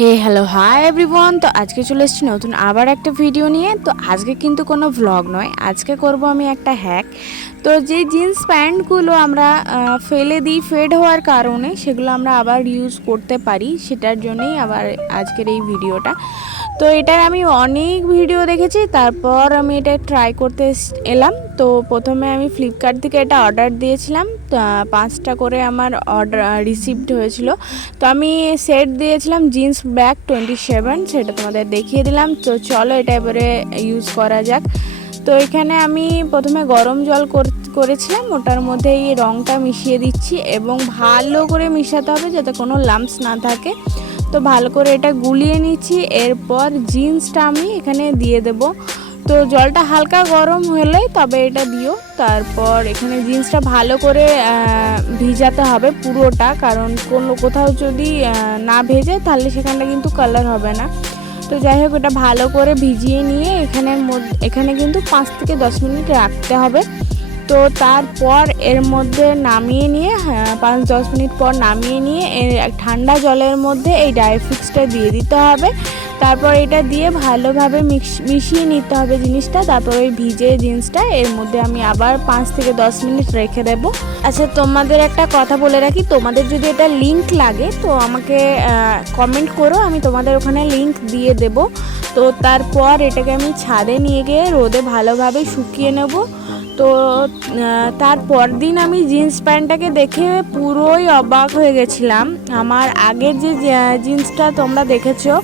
হে hello hi everyone. তো আজকে চলে এসেছি নতুন আবার একটা ভিডিও নিয়ে। তো আজকে কিন্তু কোনো ভ্লগ নয়, আজকে করব আমি একটা হ্যাক। তো যে জিন্স প্যান্টগুলো আমরা ফেলে দিই ফেড হওয়ার কারণে, সেগুলো আমরা আবার ইউজ করতে পারি, সেটার জন্যই আবার আজকের এই ভিডিওটা। তো এটার আমি অনেক ভিডিও দেখেছি, তারপর আমি এটা ট্রাই করতে এলাম। তো প্রথমে আমি ফ্লিপকার্ট থেকে এটা অর্ডার দিয়েছিলাম, 5টা করে আমার অর্ডার রিসিভড হয়েছিল। তো আমি সেট দিয়েছিলাম জিন্স ব্যাগ 27, সেটা তোমাদের দেখিয়ে দিলাম। তো চলো এটা এবারে ইউজ করা যাক। তো এখানে আমি প্রথমে গরম জল করেছিলাম, ওটার মধ্যে এই রঙটা মিশিয়ে দিচ্ছি এবং ভালো করে মিশাতে হবে যাতে কোনো লাম্পস না থাকে। তো ভালো করে এটা গুলিয়ে নিচ্ছি। এরপর জিন্সটা আমি এখানে দিয়ে দেব। তো জলটা হালকা গরম হলেই তবে এটা দিও। তারপর এখানে জিন্সটা ভালো করে ভিজাতে হবে পুরোটা, কারণ কোথাও যদি না ভেজে তাহলে সেখানটা কিন্তু কালার হবে না। তো যাই হোক, এটা ভালো করে ভিজিয়ে নিয়ে এখানে কিন্তু 5 থেকে 10 মিনিট রাখতে হবে। তো তারপর এর মধ্যে নামিয়ে নিয়ে 5-10 মিনিট পর নামিয়ে নিয়ে ঠান্ডা জলের মধ্যে এই ডাইফিক্সটা দিয়ে দিতে হবে। তারপর এটা দিয়ে ভালোভাবে মিশিয়ে নিতে হবে জিনিসটা। তারপর ওই ভিজে জিন্সটা এর মধ্যে আমি আবার 5 থেকে 10 মিনিট রেখে দেব। আচ্ছা, তোমাদের একটা কথা বলে রাখি, তোমাদের যদি এটা লিংক লাগে তো আমাকে কমেন্ট করো, আমি তোমাদের ওখানে লিংক দিয়ে দেব। তো তারপর এটাকে আমি ছাদে নিয়ে গিয়ে রোদে ভালোভাবে শুকিয়ে নেব। তো তারপর দিন আমি জিন্স প্যান্টটাকে দেখে পুরোই অবাক হয়ে গেছিলাম। আমার আগের যে জিন্সটা তোমরা দেখেছো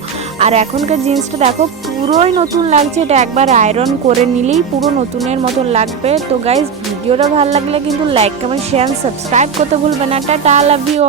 আর এখনকার জিন্সটা দেখো, পুরোই নতুন লাগছে। এটা একবার আয়রন করে নিলেই পুরো নতুনের মতন লাগবে। তো গাইজ, ভিডিওটা ভালো লাগলে কিন্তু লাইক কমেন্ট শেয়ার সাবস্ক্রাইব করতে ভুলবে না। Tata, love you.